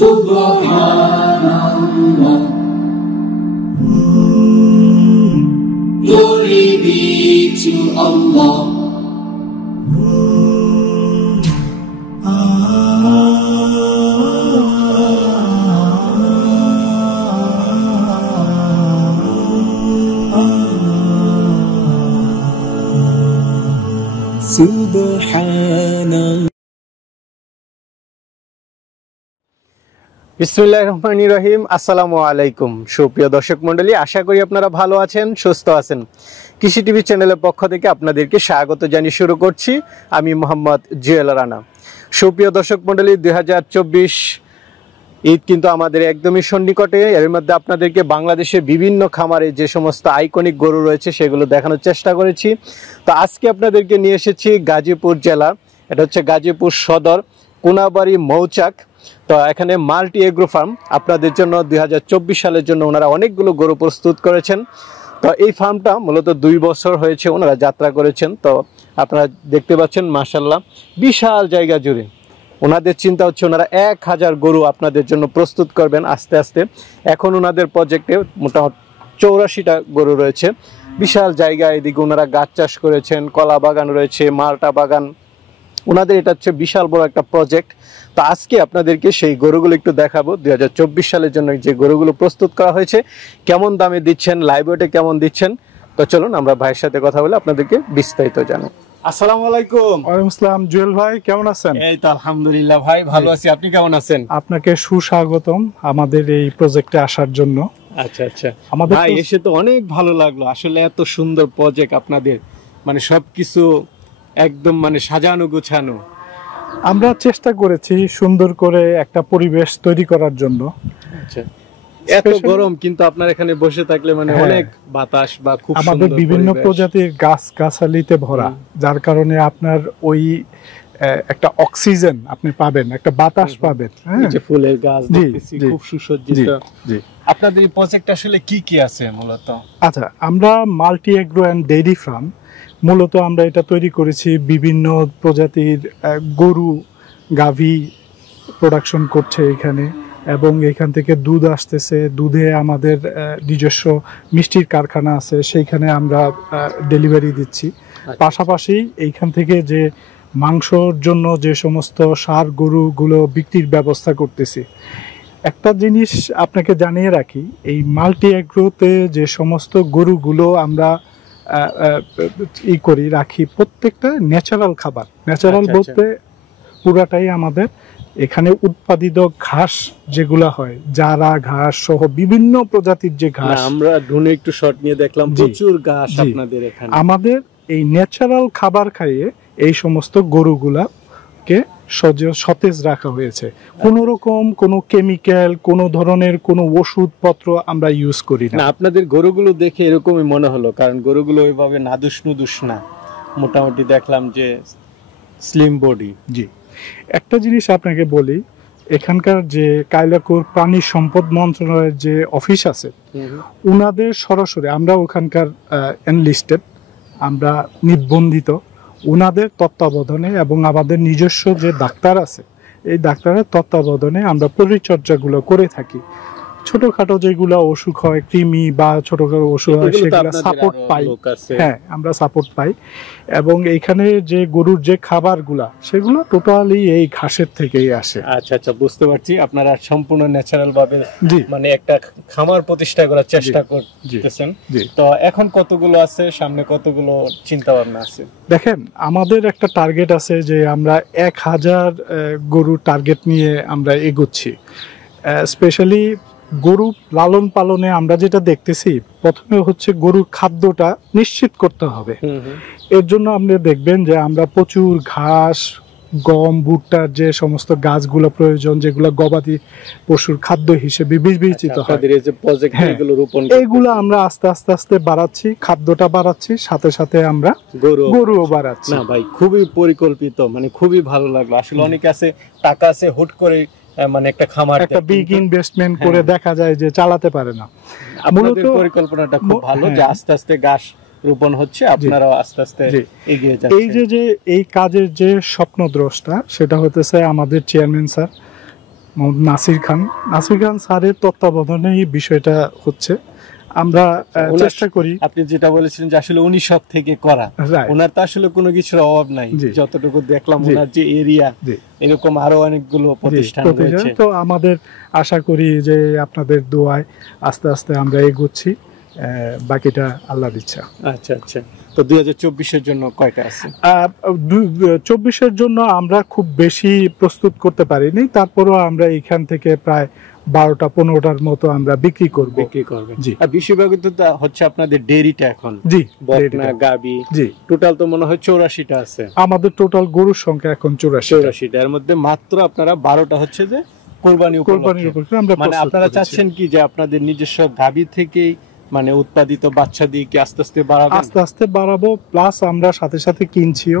Subhanallah. Glory be to Allah. Subhanallah. বিসমিল্লাহির রহমানির রহিম। আসসালামু আলাইকুম সুপ্রিয় দর্শক মণ্ডলী, আশা করি আপনারা ভালো আছেন, সুস্থ আছেন। কৃষি টিভি চ্যানেলের পক্ষ থেকে আপনাদেরকে স্বাগত জানিয়ে শুরু করছি আমি মোহাম্মদ জুয়েল রানা। সুপ্রিয় দর্শক মণ্ডলী, 2024 ঈদ কিন্তু আমাদের একদমই সন্নিকটে। এর মধ্যে আপনাদেরকে বাংলাদেশের বিভিন্ন খামারে যে সমস্ত আইকনিক গরু রয়েছে সেগুলো দেখানোর চেষ্টা করেছি। তো আজকে আপনাদেরকে নিয়ে এসেছি গাজীপুর জেলা, এটা হচ্ছে গাজীপুর সদর কোনাবাড়ি মৌচাক। তো এখানে মাল্টি এগ্রো ফার্ম আপনাদের জন্য 2024 সালের জন্য ওনারা অনেকগুলো গরু প্রস্তুত করেছেন। তো এই ফার্মটা মূলত 2 বছর হয়েছে ওনারা যাত্রা করেছেন। তো আপনারা দেখতে পাচ্ছেন মাশাআল্লাহ বিশাল জায়গা জুড়ে ওনাদের চিন্তা হচ্ছে ওনারা 1000 গরু আপনাদের জন্য প্রস্তুত করবেন আস্তে আস্তে। এখন ওনাদের প্রজেক্টে মোটামুটি 84টা গরু রয়েছে, বিশাল জায়গা। এদিকে ওনারা গাছ চাষ করেছেন, কলা বাগান রয়েছে, মাল্টা বাগান। ওনাদের এটা হচ্ছে বিশাল বড় একটা প্রজেক্ট। তো আজকে আপনাদেরকে সেই গরুগুলো একটু দেখাবো। 2024 সালের জন্য যে গরুগুলো প্রস্তুত করা হয়েছে, কেমন দামে দিচ্ছেন, লাইভ ওয়েটে কেমন দিচ্ছেন। তো চলুন আমরা ভাইয়ের সাথে কথা বলে আপনাদেরকে বিস্তারিত জানাই। আসসালামু আলাইকুম। ওয়ালাইকুম আসসালাম। জুয়েল ভাই কেমন আছেন? এই তো আলহামদুলিল্লাহ ভাই, ভালো আছি। আপনি কেমন আছেন? আপনাকে সুস্বাগতম আমাদের এই প্রজেক্টে আসার জন্য। আচ্ছা আচ্ছা আমাদের ভাই এসে তো অনেক ভালো লাগলো। আসলে এত সুন্দর প্রজেক্ট আপনাদের, মানে সবকিছু একদম মানে সাজানো গোছানো। আমরা চেষ্টা করেছি সুন্দর করে একটা পরিবেশ তৈরি করার জন্য। আচ্ছা, এত গরম কিন্তু আপনার এখানে বসে থাকলে মানে অনেক বাতাস বা খুব সুন্দর আমাদের বিভিন্ন প্রজাতির গাছ গাছালিতে ভরা, যার কারণে আপনার ওই একটা অক্সিজেন আপনি পাবেন, একটা বাতাস পাবেন। এই যে ফুলের গাছ দেখতেছি খুব সুসজ্জিত। জি, আপনাদের এই প্রজেক্ট আসলে কি কি আছে মূলত? আচ্ছা, আমরা multi agro and dairy farm মূলত আমরা এটা তৈরি করেছি বিভিন্ন প্রজাতির গরু গাভী প্রোডাকশন করছে এখানে, এবং এখান থেকে দুধ আসতেছে। দুধে আমাদের নিজস্ব মিষ্টির কারখানা আছে, সেইখানে আমরা ডেলিভারি দিচ্ছি। পাশাপাশি এইখান থেকে যে মাংসর জন্য যে সমস্ত ষাঁড় গরুগুলো বিক্রির ব্যবস্থা করতেছি। একটা জিনিস আপনাকে জানিয়ে রাখি, এই মাল্টি এগ্রোতে যে সমস্ত গরুগুলো আমরা রাখি প্রত্যেকটা ন্যাচারাল খাবার। ন্যাচারাল বলতে পুরাটাই আমাদের এখানে উৎপাদিত ঘাস যেগুলা হয়, জারা ঘাস সহ বিভিন্ন প্রজাতির যে ঘাস। আমরা ড্রোনে একটু শট নিয়ে দেখলাম প্রচুর ঘাস আপনাদের এখানে। আমাদের এই ন্যাচারাল খাবার খাইয়ে এই সমস্ত গরুগুলাকে সতেজ রাখা হয়েছে। কোন রকম কোনো কেমিক্যাল, কোন ধরনের কোনো ওষুধপত্র আমরা ইউজ করি না। আপনাদের গরুগুলো দেখে এরকমই মনে হলো, কারণ গরুগুলো ওইভাবে নাদুস নুদুস না, মোটামুটি দেখলাম যে স্লিম বডি। জি, একটা জিনিস আপনাকে বলি, এখানকার যে কায়লাকুর প্রাণী সম্পদ মন্ত্রণালয়ের যে অফিস আছে, উনাদের সরাসরি আমরা ওখানকার এনলিস্টেড, আমরা নিবন্ধিত। উনাদের তত্ত্বাবধানে এবং আমাদের নিজস্ব যে ডাক্তার আছে, এই ডাক্তারের তত্ত্বাবধানে আমরা পরিচর্যাগুলো করে থাকি। ছোটখাটো যেগুলো অসুখ হয়, কৃমি বা ছোটখাটো অসুখ হয়, সেগুলো সাপোর্ট পাই। হ্যাঁ, আমরা সাপোর্ট পাই। এবং এইখানে যে গরুর যে খাবারগুলা, সেগুলো টোটালি এই ঘাসের থেকেই আসে। আচ্ছা আচ্ছা, বুঝতে পারছি। আপনারা সম্পূর্ণ ন্যাচারাল ভাবে মানে একটা খামার প্রতিষ্ঠা করার চেষ্টা করতেছেন। তো এখন কতগুলো আছে, সামনে কতগুলো চিন্তা ভাবনা আছে? দেখেন, আমাদের একটা টার্গেট আছে যে আমরা 1000 গরু টার্গেট নিয়ে আমরা এগোচ্ছি। স্পেশালি গরু লালন পালনে আমরা যেটা দেখতেছি, প্রথমে হচ্ছে গরুর খাদ্যটা নিশ্চিত করতে হবে। এর জন্য আপনি দেখবেন যে আমরা প্রচুর ঘাস, গম, ভুট্টার যে সমস্ত গাছগুলো প্রয়োজন, যেগুলো গবাদি পশুর খাদ্য হিসেবে বিবেচিত হয়, এইগুলো আমরা আস্তে আস্তে আস্তে বাড়াচ্ছি, খাদ্যটা বাড়াচ্ছি, সাথে সাথে আমরা গরুও বাড়াচ্ছি। না ভাই, খুবই পরিকল্পিত, মানে খুবই ভালো লাগলো। আসলে অনেকে আছে টাকা আছে, হুট করে মানে একটা খামার, একটা বিগ ইনভেস্টমেন্ট করে দেখা যায় যে চালাতে পারে না। আপনাদের পরিকল্পনাটা খুব ভালো যে আস্তে আস্তে ঘাস রোপণ হচ্ছে, আপনারাও আস্তে আস্তে এগিয়ে যাচ্ছেন। এই যে এই কাজের যে স্বপ্নদ্রষ্টা, সেটা হতেছে আমাদের চেয়ারম্যান স্যার। মোহাম্মদ নাসির খান স্যারের তত্ত্বাবধানে এই বিষয়টা হচ্ছে। আমরা চেষ্টা করি। আপনি যেটা বলেছিলেন যে আসলে উনি সব থেকে করা, Right. ওনার তো আসলে কোনো কিছুর অভাব নাই, জি। যতটুকু দেখলাম জি। ওনার যে এরিয়া, জি। এরকম আরো অনেকগুলো প্রতিষ্ঠান রয়েছে। তো আমাদের আশা করি যে আপনাদের দোয়ায় আস্তে আস্তে আমরা এগোচ্ছি, বাকিটা আল্লাহর ইচ্ছা। আচ্ছা আচ্ছা, তো 2024-এর জন্য কয়টা আছে? 24-এর জন্য আমরা খুব বেশি প্রস্তুত করতে পারিনি, তারপরেও আমরা এখান থেকে প্রায় 12টা-15টার মতো আমরা বিক্রি করব। বিক্রি করবেন? জি। আর বেশিরভাগই তো হচ্ছে আপনাদের ডেইরিটা এখন, জি, বকনা গাবি, জি। টোটাল তো মনে হয় 84টা আছে। আমাদের টোটাল গরুর সংখ্যা এখন 84টা। এর মধ্যে মাত্র আপনারা 12টা হচ্ছে যে কোরবানির কোরবানির উপর আমরা মানে প্রস্তুত আপনারা করেছি। চাচ্ছেন কি যে আপনাদের নিজস্ব গাবি থেকেই মানে উৎপাদিত বাচ্চা দিয়ে কি আস্তে আস্তে বাড়াবেন? আস্তে আস্তে বাড়াবো, প্লাস আমরা সাথে সাথে কিনছিও।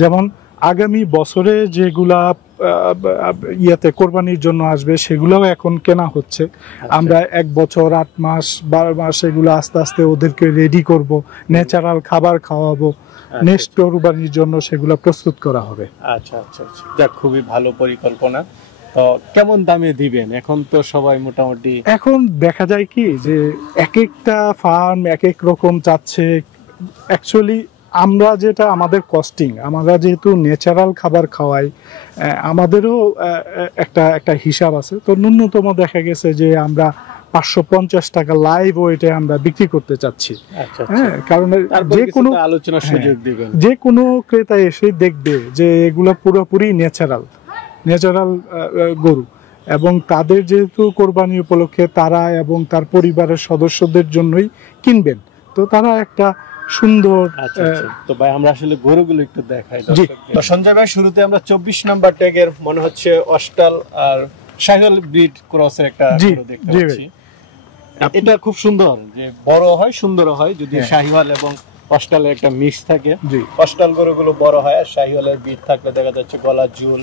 যেমন আগামী বছরে যেগুলা ইয়াতে কোরবানির জন্য আসবে সেগুলোও এখন কেনা হচ্ছে। আমরা 1 বছর 8 মাস 12 মাস এগুলো আস্তে আস্তে ওদেরকে রেডি করব, ন্যাচারাল খাবার খাওয়াবো, নেক্সট কোরবানির জন্য সেগুলো প্রস্তুত করা হবে। আচ্ছা আচ্ছা আচ্ছা, যাক খুবই ভালো পরিকল্পনা। তো কেমন দামে দিবেন? এখন তো সবাই মোটামুটি, এখন দেখা যায় কি যে এক একটা ফার্ম এক এক রকম চাচ্ছে। অ্যাকচুয়ালি আমরা যেটা আমাদের কস্টিং, আমরা যেহেতু ন্যাচারাল খাবার খাওয়াই, আমাদেরও একটা হিসাব আছে। তো ন্যূনতম দেখা গেছে যে আমরা 550 টাকা লাইভ ওয়েটে আমরা বিক্রি করতে চাচ্ছি। আচ্ছা হ্যাঁ, কারণ যে কোনো আলোচনার সুযোগ দিবেন। যে কোনো ক্রেতা এসে দেখবে যে এগুলো পুরোপুরি ন্যাচারাল গরু, এবং তাদের যেহেতু কোরবানি উপলক্ষে তারা এবং তার পরিবারের সদস্যদের জন্যই কিনবেন, তো তারা একটা সুন্দর। আচ্ছা আচ্ছা, তো ভাই আমরা আসলে গরুগুলো একটু দেখাই দর্শকদের। তো সঞ্জয় ভাই, শুরুতে আমরা 24 নাম্বার ট্যাগের মনে হচ্ছে অস্টাল আর শাহিওয়াল ব্রিড ক্রসের একটা গরু দেখতে পাচ্ছি। এটা খুব সুন্দর, যে বড় হয় সুন্দর হয়, যদি শাহিওয়াল এবং অস্টালের একটা মিক্স থাকে। অস্টাল গরুগুলো বড় হয়, আর শাহিওয়ালের ব্রিড থাকলে দেখা যাচ্ছে গলা ঝুল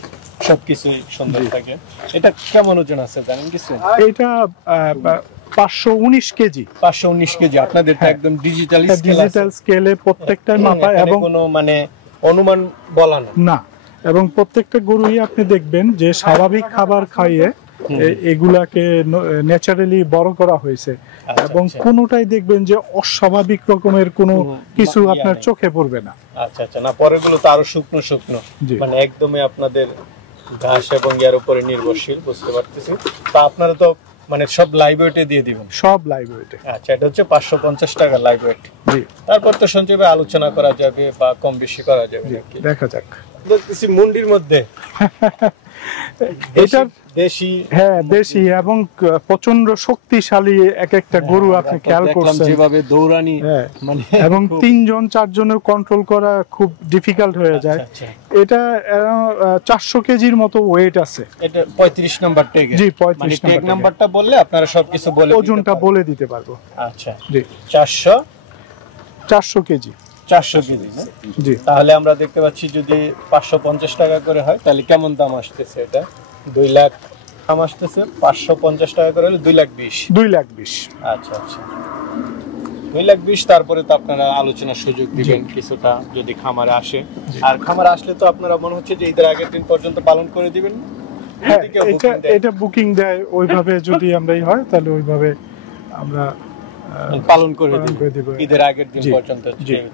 সবকিছুই সুন্দর থাকে। এটা কেমন ওজন আছে জানেন কিছু? এটা 519 কেজি। 519 কেজি। আপনাদের তো একদম ডিজিটাল স্কেলে প্রত্যেকটা মাপা, এবং কোনো মানে অনুমান বলা না, এবং প্রত্যেকটা গরুই আপনি দেখবেন যে স্বাভাবিক খাবার খাইয়ে এগুলাকে ন্যাচারালি বড় করা হয়েছে, এবং কোনোটাই দেখবেন যে অস্বাভাবিক রকমের কোনো কিছু আপনার চোখে পড়বে না। আচ্ছা আচ্ছা, না পরেরগুলো তো আরো শুকনো শুকনো, মানে একদমই আপনাদের ঘাস এবং ইয়ার উপরে নির্ভরশীল, বুঝতে পারতেছি। তো আপনারা তো মানে সব লাইভ ওয়েটে দিয়ে দিবেন? সব লাইভ ওয়েটে। আচ্ছা, এটা হচ্ছে 550 টাকা লাইভ ওয়েট। জি। তারপর তো সঞ্জয় ভাই আলোচনা করা যাবে বা কম বেশি করা যাবে, দেখা যাক। দেখতেছি মুন্ডির মধ্যে এটার দেশি, হ্যাঁ দেশি, এবং প্রচন্ড শক্তিশালী এক একটা গরু আপনি খেয়াল করছেন যেভাবে দৌড়ানি, মানে এবং 3জন 4জনের কন্ট্রোল করা খুব ডিফিকাল্ট হয়ে যায়। এটা 400 কেজির মতো ওয়েট আছে। এটা 35 নাম্বার ট্যাগে? জি, 35 ট্যাগ নাম্বারটা বললে আপনারা সবকিছু বলে ওজনটা বলে দিতে পারবো। আচ্ছা জি, 400 কেজি। 400 কেজি না? জি। তাহলে আমরা দেখতে পাচ্ছি যদি 550 টাকা করে হয় তাহলে কেমন দাম আসতেছে? এটা 2 লাখ দাম আসতেছে। 550 টাকা করে হলে 2,20,000। 2,20,000। আচ্ছা আচ্ছা, 2,20,000। তারপরে তো আপনারা আলোচনার সুযোগ দিবেন কিছুটা যদি খামারে আসে। আর খামারে আসলে তো আপনারা মনে হচ্ছে যে ঈদের আগের দিন পর্যন্ত পালন করে দিবেন? হ্যাঁ, এটা বুকিং দেয় ওইভাবে। যদি আমরাই হয় তাহলে ওইভাবে আমরা পালন করে দিব ঈদের আগের দিন পর্যন্ত,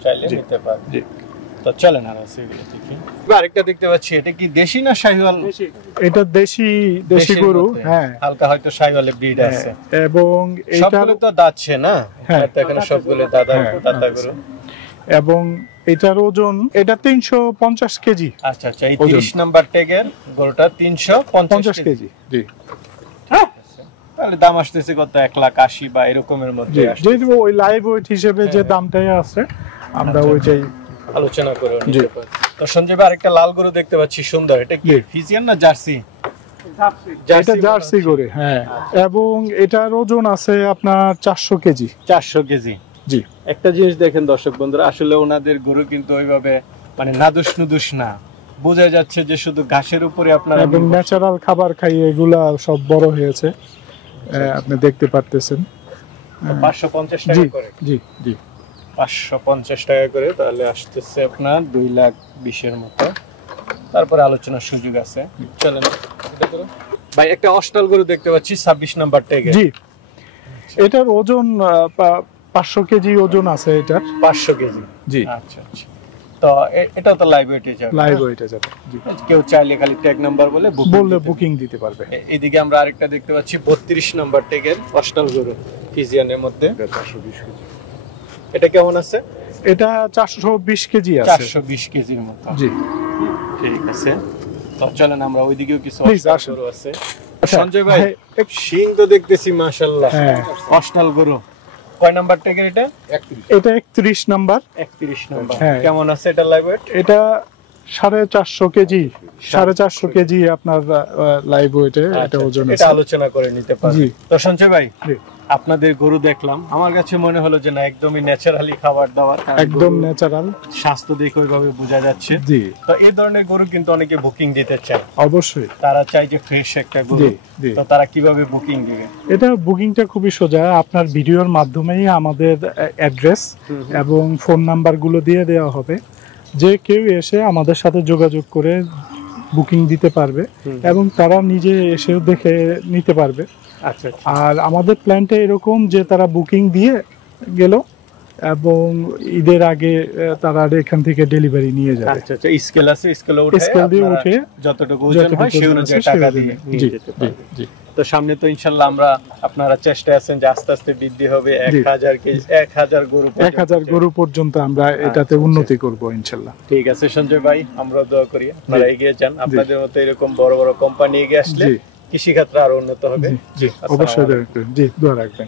চাইলে নিতে পারবে। জি, তো চলেন আর সেগুলো দেখি। আরেকটা দেখতে পাচ্ছি, এটা কি দেশি না শাহিওয়াল? এটা দেশি গরু। হ্যাঁ, হালকা হয়তো শাহিওয়ালের ব্রিড আছে, এবং সবগুলো তো দাঁতছে না? হ্যাঁ, এখানে সবগুলো দাদা গরু। এবং এটার ওজন এটা 350 কেজি। আচ্ছা আচ্ছা, এই 30 নাম্বার ট্যাগের গরুটা 350 কেজি। জি, তাহলে দাম আসতেছে কত? 1,80,000 বা এরকমের মধ্যে। যেহেতু ওই লাইভ ওয়েট হিসেবে যে দামটাই আছে আমরা ওইটাই আলোচনা করে নিতে পারি। তো সঞ্জয় ভাই, আরেকটা লাল গরু দেখতে পাচ্ছি সুন্দর। এটা কি ফিজিয়ান না জার্সি? এটা জার্সি গরু। হ্যাঁ, এবং এটার ওজন আছে আপনার 400 কেজি। 400 কেজি। জি। একটা জিনিস দেখেন দর্শক বন্ধুরা, আসলে ওনাদের গরু কিন্তু ওইভাবে মানে নাদুস নুদুস না, বোঝা যাচ্ছে যে শুধু ঘাসের উপরে আপনারা, এবং ন্যাচারাল খাবার খাইয়ে এগুলা সব বড় হয়েছে, আপনি দেখতে পারতেছেন। 550 টাকা করে? জি জি, 550 টাকা করে। তাহলে আসতেছে আপনার 2,20,000 এর মতো। তারপরে আলোচনার সুযোগ আছে। চলেন ভাই একটা অস্টাল গরু দেখতে পাচ্ছি 26 নাম্বার ট্যাগে। জি, এটার ওজন 500 কেজি ওজন আছে এটার। 500 কেজি। জি, আচ্ছা আচ্ছা। তো এটা তো লাইভ ওয়েটে যাবে। লাইভ ওয়েটে যাবে। জি, কেউ চাইলে খালি ট্যাগ নাম্বার বলে বুকিং দিতে পারবে। এইদিকে আমরা আরেকটা দেখতে পাচ্ছি 32 নাম্বার ট্যাগের অস্টাল গরু ফিজিয়ানের মধ্যে। 420 কেজি। এটা কেমন আছে? এটা 420 কেজি আছে। 420 কেজির মতো। জি, ঠিক আছে। তো চলেন আমরা ওইদিকেও কিছু Please, অস্টাল আসুন। গরু আছে। আচ্ছা, সঞ্জয় ভাই ভাই, শিং তো দেখতেছি মাশাআল্লাহ। হ্যাঁ। অস্টাল গরু কয় নাম্বার ট্যাগের এটা? এটা 31 নাম্বার। 31 নাম্বার। হ্যাঁ। কেমন আছে এটা লাইভ ওয়েট? এটা 450 কেজি, 450 কেজি আপনার লাইভ ওয়েটে এটা ওজন এটা আছে। আলোচনা করে নিতে পারি। জি। তো সঞ্জয় ভাই জি, আপনাদের গরু দেখলাম, আমার কাছে মনে হলো যে না একদমই ন্যাচারালি খাবার দাবার, একদম ন্যাচারাল। স্বাস্থ্য দেখে ওইভাবে বোঝা যাচ্ছে। জি, তো এই ধরনের গরু কিন্তু অনেকে বুকিং দিতে চায়, অবশ্যই। তারা চায় যে ফ্রেশ একটা গরু। জি, জি। তো তারা কিভাবে বুকিং দিবে? এটা বুকিংটা খুবই সোজা। আপনার ভিডিওর মাধ্যমেই আমাদের অ্যাড্রেস এবং ফোন নাম্বারগুলো দিয়ে দেওয়া হবে। যে কেউ এসে আমাদের সাথে যোগাযোগ করে বুকিং দিতে পারবে এবং তারা নিজে এসেও দেখে নিতে পারবে। আচ্ছা আর আমাদের প্ল্যানটা এরকম যে তারা বুকিং দিয়ে গেল এবং ঈদের আগে তারা এখান থেকে ডেলিভারি নিয়ে যাবে। আচ্ছা আচ্ছা। স্কেল আছে, স্কেলে উঠে স্কেল দিয়ে আপনারা উঠে যতটুকু ওজন হয় সেই অনুযায়ী টাকা দিয়ে নিয়ে জি, যেতে জি, পারবে। জি। তো সামনে তো ইনশাআল্লাহ আমরা আপনারা চেষ্টায় আছেন যে আস্তে আস্তে বৃদ্ধি হবে 1000 কেজি, 1000 গরু পর্যন্ত। 1000 গরু পর্যন্ত আমরা এটাতে উন্নতি করব ইনশাআল্লাহ। ঠিক আছে সঞ্জয় ভাই, আমরা দোয়া করি আপনারা এগিয়ে যান। আপনাদের মতো এরকম বড় বড় কোম্পানি এগিয়ে আসলে জি, কৃষি ক্ষেত্রে আরো উন্নত হবে। জি, অবশ্যই। জি, দোয়া রাখবেন।